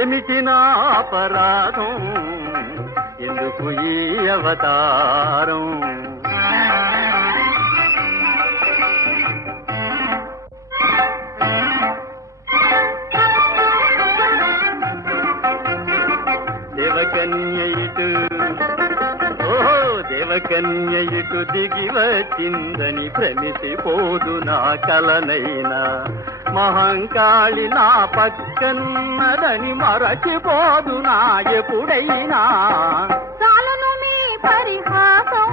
ఏమిటి నా అపరాధం, ఎందుకు ఈ అవతారం? దేవకన్య ఇటు, ఓహో దేవకన్య ఇటు దిగి వచ్చిందని భ్రమిసిపోదు నా కలనైనా, మహంకాళి నా పక్కన్నదని మరచిపోదు నా ఎప్పుడైనా. చాలును మీ పరిహాసం,